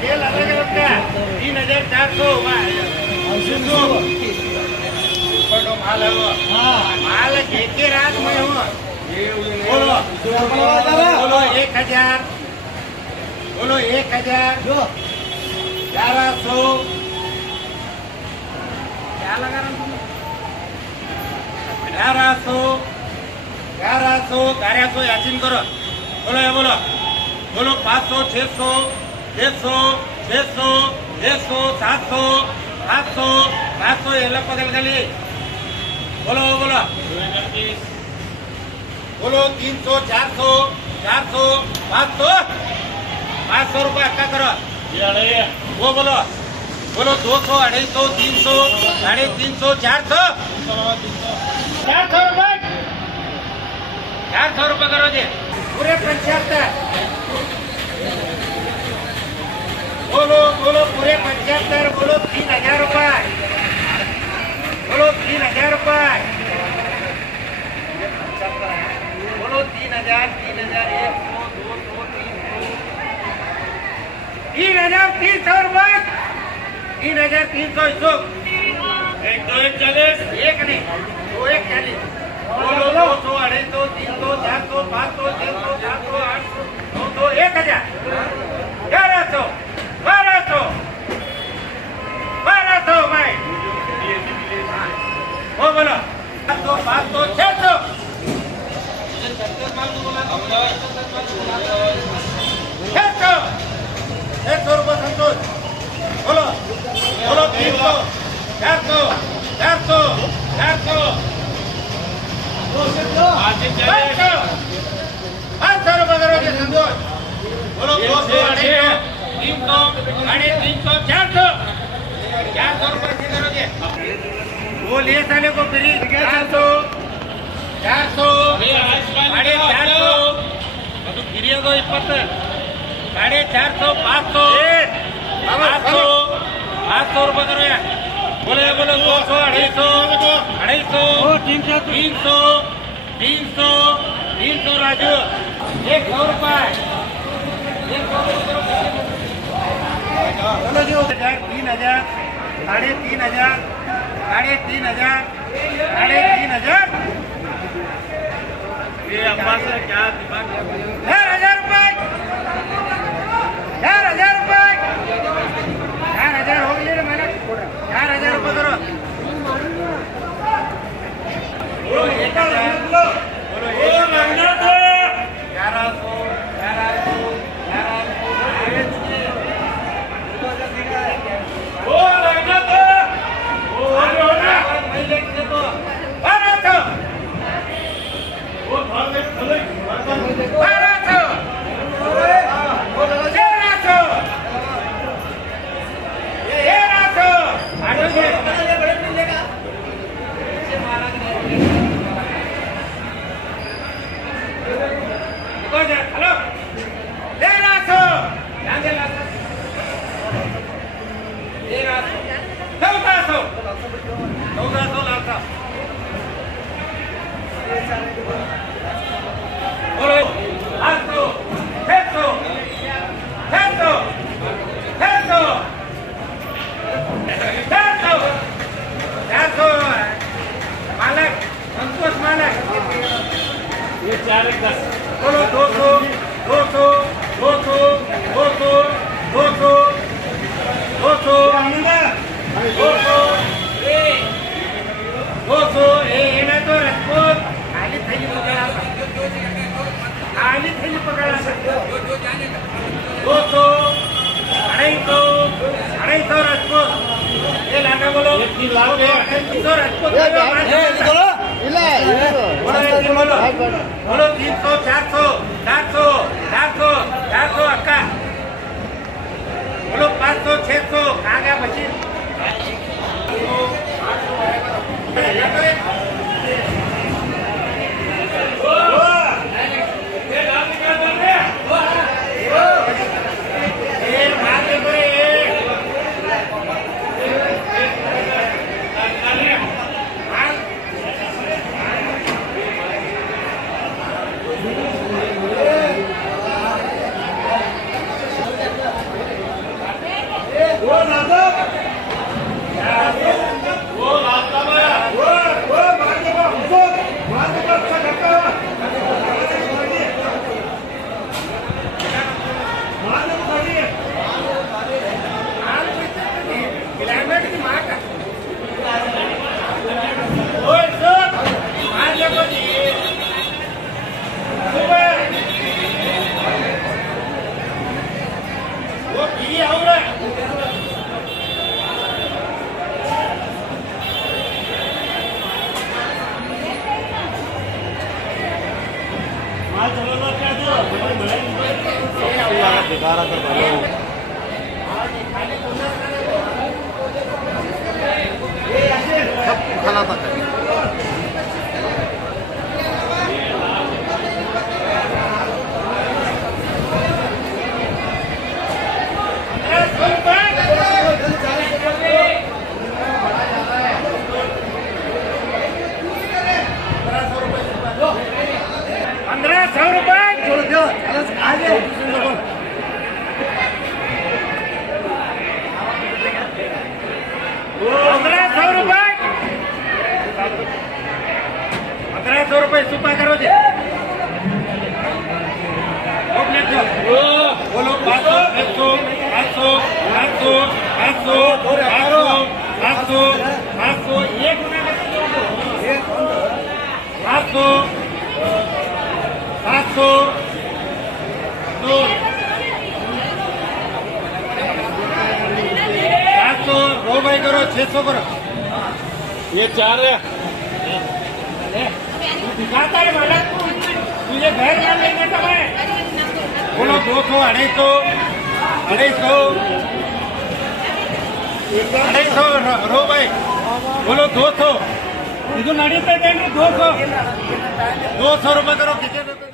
तेल अलग अलग का 3400 माल है वो माल के रात में हूँ बोलो बोलो 1000 बोलो 1100 क्या लगा रहा हूँ 1100 याचीन करो बोलो ये बोलो बोलो 500 600 600 600 600 700 700 700 ये लोग पकड़ के लिए बोलो बोलो बोलो 300 400 400 500 500 रुपये अक्का करो वो बोलो बोलो 200 250 300 350 400 400 रुपये 400 रुपये करो जी पूरे 75 बोलो बोलो पूरे 75 बोलो 3000 रुपये बोलो 3000 रुपये बोलो 3000 3000 100 200 300 रुपये 3300 इसको 1 2 1 40 एक नहीं 2 1 40 बोलो 200 250 300 400 500 600 700 800 900 1000 1100 1200 भाई वो बोलो 700 500 600 600 रुपये संतोष बोलो बोलो 300 400 400 400 500 रुपये करोगे संतोष बोलो 200 300 400 रुपये से करोगे वो ले साले को फ्री 400 400 450 फ्री को 20 450 500 500 रुपये करो यार बोले बोलो 200 250 300 राजू 100 रुपये 3000 3500 3500 ये अब्बा से क्या दिमाग 4000 रुपये 4000 रुपये 4000 हो गए मैंने 4000 रुपये करो बोलो 1000 बोलो 1100 बोलो 200 200 200 200 200 200 200 ये तो रसपोत खाली थैली पकड़ा 200 250 रसपोत ये लाना बोलो 300 रसपोत बोलो 300 400 400 400 400 अक्का बोलो 500 600 कहाँ गया मशीन दिखारा कर भालो सब खाना तक है 1500 रुपये 1500 रुपये सुपा करो जी बोलो 500 500 एक 500 2 700 रो भाई करो 600 करो ये 4 है दिखाता है मालक तुझे घर में लेने का है बोलो 200 250 रो भाई बोलो 200 ಇದು ನಡೀತಾ ಇದೆ 200 रुपये करो कितने